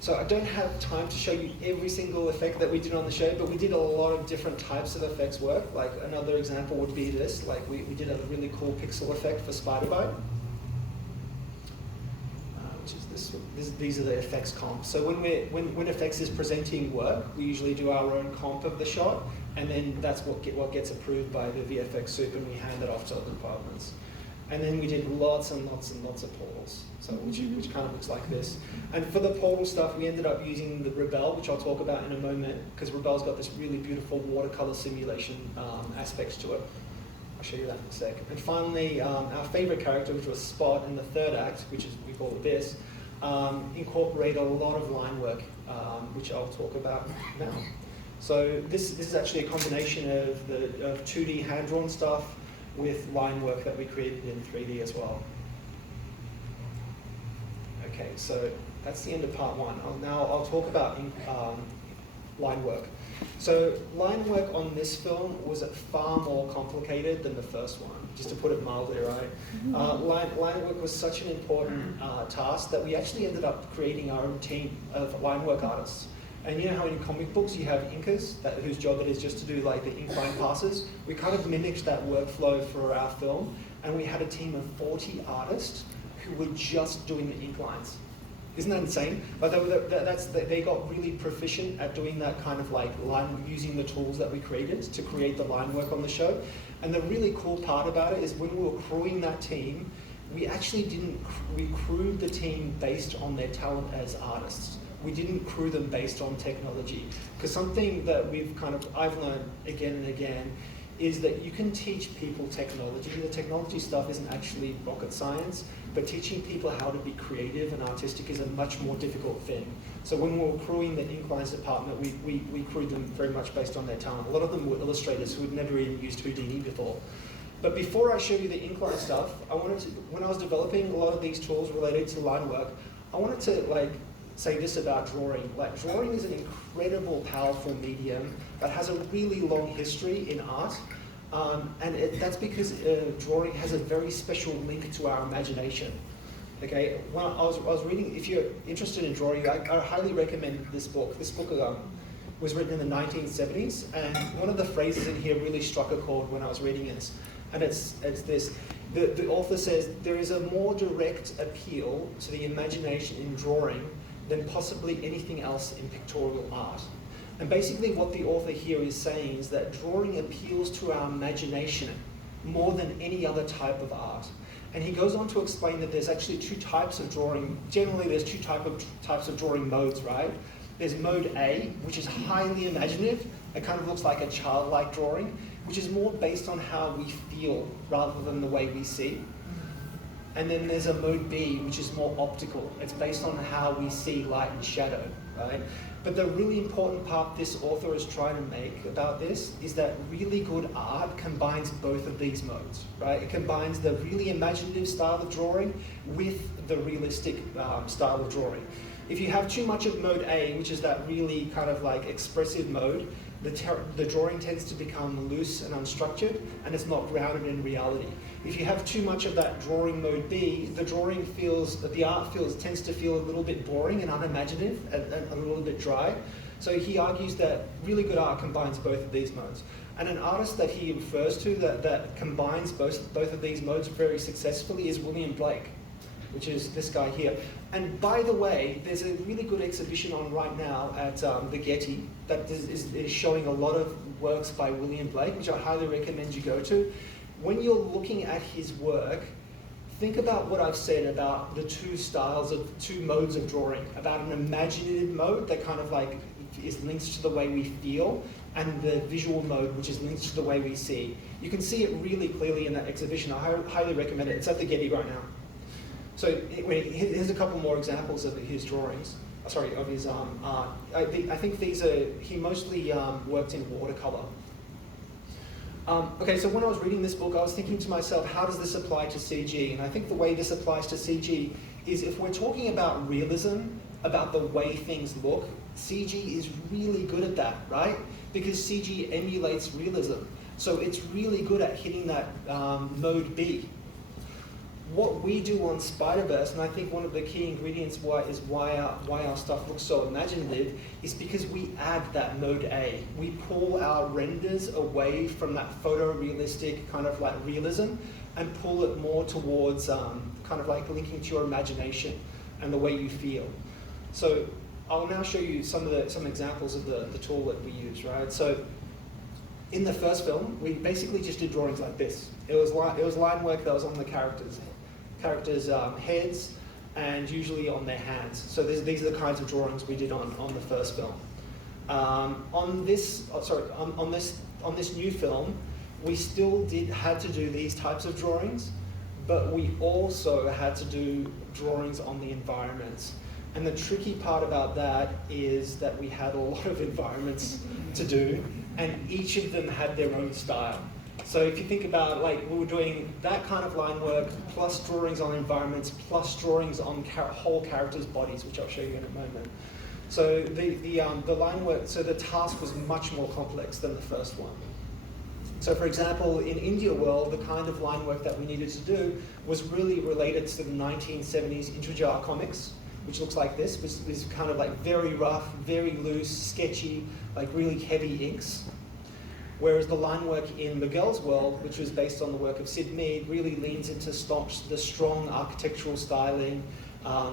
So I don't have time to show you every single effect that we did on the show, but we did a lot of different types of effects work. Like another example would be this, like we did a really cool pixel effect for Spider Bite. Which is these are the effects comps. So when effects is presenting work, we usually do our own comp of the shot, and then that's what gets approved by the VFX soup, and we hand it off to other departments. And then we did lots and lots and lots of portals, so which kind of looks like this. And for the portal stuff, we ended up using the Rebel, which I'll talk about in a moment, because Rebel's got this really beautiful watercolor simulation aspects to it. I'll show you that in a sec. And finally, our favorite character, which was Spot in the third act, which is we call it this, incorporate a lot of line work, which I'll talk about now. So this is actually a combination of 2D hand-drawn stuff with line work that we created in 3D as well. Okay, so that's the end of part one. Now I'll talk about line work. So line work on this film was far more complicated than the first one, just to put it mildly, right? Line work was such an important task that we actually ended up creating our own team of line work artists. And you know how in comic books you have inkers, whose job it is just to do like the ink line passes? We kind of mimicked that workflow for our film, and we had a team of 40 artists who were just doing the ink lines. Isn't that insane? But they got really proficient at doing that kind of like using the tools that we created to create the line work on the show. And the really cool part about it is when we were crewing that team, we crewed the team based on their talent as artists. We didn't crew them based on technology. Because something that I've learned again and again is that you can teach people technology. The technology stuff isn't actually rocket science, but teaching people how to be creative and artistic is a much more difficult thing. So when we were crewing the ink lines department, we crewed them very much based on their talent. A lot of them were illustrators who had never even used Houdini before. But before I show you the ink line stuff, when I was developing a lot of these tools related to line work, I wanted to say this about drawing. Drawing is an incredible, powerful medium that has a really long history in art. That's because drawing has a very special link to our imagination. Okay, when I was reading, if you're interested in drawing, I highly recommend this book. This book was written in the 1970s, and one of the phrases in here really struck a chord when I was reading this. And it's this. The author says, there is a more direct appeal to the imagination in drawing than possibly anything else in pictorial art. And basically what the author here is saying is that drawing appeals to our imagination more than any other type of art. And he goes on to explain that there's actually two types of drawing. Generally there's two types of drawing modes, right? There's mode A, which is highly imaginative. It kind of looks like a childlike drawing, which is more based on how we feel rather than the way we see. And then there's a mode B, which is more optical. It's based on how we see light and shadow, right? But the really important part this author is trying to make about this is that really good art combines both of these modes, right? It combines the really imaginative style of drawing with the realistic style of drawing. If you have too much of mode A, which is that really kind of like expressive mode, the drawing tends to become loose and unstructured, and it's not grounded in reality. If you have too much of that drawing mode B, the art tends to feel a little bit boring and unimaginative and a little bit dry. So he argues that really good art combines both of these modes. And an artist that he refers to that combines both of these modes very successfully is William Blake, which is this guy here. And by the way, there's a really good exhibition on right now at the Getty that is showing a lot of works by William Blake, which I highly recommend you go to. When you're looking at his work, think about what I've said about the two modes of drawing, about an imaginative mode that kind of like is linked to the way we feel, and the visual mode, which is linked to the way we see. You can see it really clearly in that exhibition. I highly recommend it. It's at the Getty right now. So here's a couple more examples of his drawings. Sorry, of his art. I think he mostly worked in watercolor. Okay, so when I was reading this book, I was thinking to myself, how does this apply to CG? And I think the way this applies to CG is if we're talking about realism, about the way things look, CG is really good at that, right? Because CG emulates realism. So it's really good at hitting that mode B. what we do on Spider-Verse, and I think one of the key ingredients why our stuff looks so imaginative, is because we add that mode A. We pull our renders away from that photorealistic kind of like realism and pull it more towards kind of like linking to your imagination and the way you feel. So I'll now show you some examples of the tool that we use, right? So in the first film, we basically just did drawings like this. It was line work that was on the characters' heads and usually on their hands. So these are the kinds of drawings we did on the first film. On this new film, we still had to do these types of drawings, but we also had to do drawings on the environments. And the tricky part about that is that we had a lot of environments to do, and each of them had their own style. So if you think about, like, we were doing that kind of line work, plus drawings on environments, plus drawings on whole characters' bodies, which I'll show you in a moment. So the line work, so the task was much more complex than the first one. So for example, in India World, the kind of line work that we needed to do was really related to the 1970s Intrajar comics, which looks like this, which is kind of like very rough, very loose, sketchy, like really heavy inks. Whereas the line work in Miguel's World, which was based on the work of Sid Mead, really leans into the strong architectural styling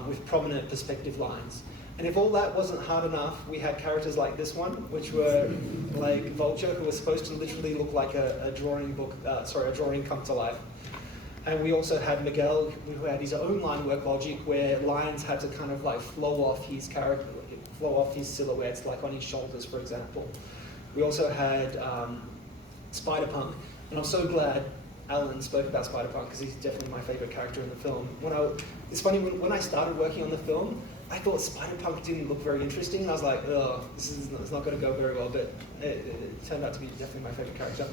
with prominent perspective lines. And if all that wasn't hard enough, we had characters like this one, which were like Vulture, who was supposed to literally look like a drawing come to life. And we also had Miguel, who had his own line work logic, where lines had to kind of like flow off his silhouettes, like on his shoulders, for example. We also had Spider-Punk, and I'm so glad Alan spoke about Spider-Punk, because he's definitely my favorite character in the film. It's funny, when I started working on the film, I thought Spider-Punk didn't look very interesting, and I was like, oh, it's not going to go very well, but it turned out to be definitely my favorite character.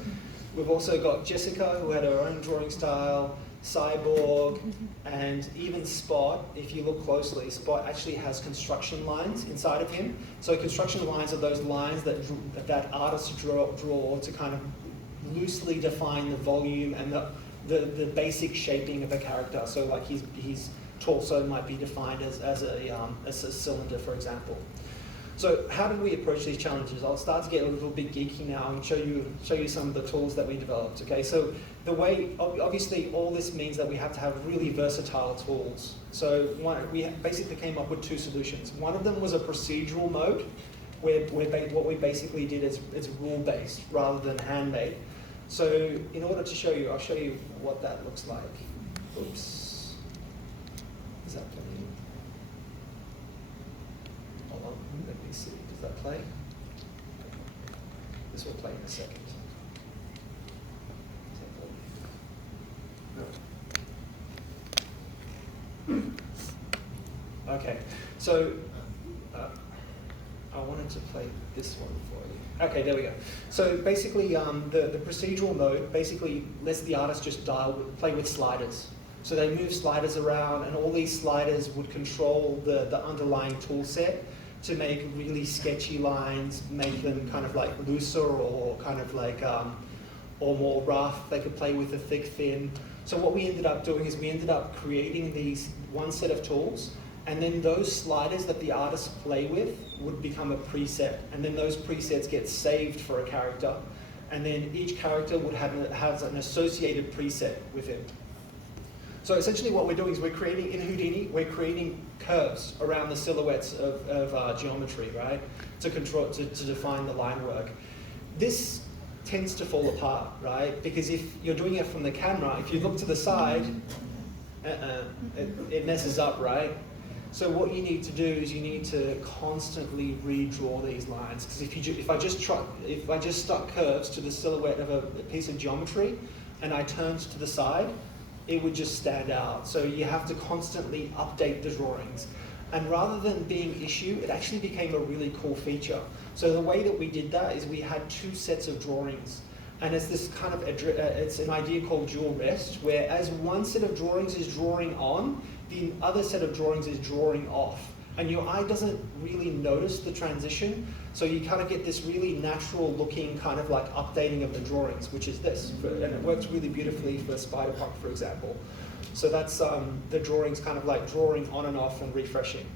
We've also got Jessica, who had her own drawing style, Cyborg, and even Spot. If you look closely, Spot actually has construction lines inside of him. So construction lines are those lines that artists draw to kind of loosely define the volume and the basic shaping of a character. So like his torso might be defined as a cylinder, for example. So how did we approach these challenges? I'll start to get a little bit geeky now and show you some of the tools that we developed. Okay, so obviously all this means that we have to have really versatile tools. So we basically came up with two solutions. One of them was a procedural mode, where what we basically did is rule-based rather than handmade. So in order to show you, I'll show you what that looks like. Oops. Is that playing? Hold on, let me see. Does that play? This will play in a second. No. Okay, so I wanted to play this one for you. Okay, there we go. So basically, the procedural mode basically lets the artist just play with sliders. So they move sliders around, and all these sliders would control the underlying tool set to make really sketchy lines, make them kind of like looser or kind of like, or more rough. They could play with the thick, thin. So what we ended up doing is we ended up creating these one set of tools, and then those sliders that the artists play with would become a preset, and then those presets get saved for a character, and then each character would have an associated preset with it. So essentially what we're doing is in Houdini, we're creating curves around the silhouettes of geometry, right? To define the line work. This tends to fall apart, right? Because if you're doing it from the camera, if you look to the side, it messes up, right? So what you need to do is you need to constantly redraw these lines. Because if I just stuck curves to the silhouette of a piece of geometry and I turned to the side, it would just stand out. So you have to constantly update the drawings. And rather than being issue, it actually became a really cool feature. So the way that we did that is we had two sets of drawings. And it's this kind of, it's an idea called dual rest, where as one set of drawings is drawing on, the other set of drawings is drawing off. And your eye doesn't really notice the transition, so you kind of get this really natural looking kind of like updating of the drawings, which is this. And it works really beautifully for Spider-Punk, for example. So that's the drawings kind of like drawing on and off and refreshing.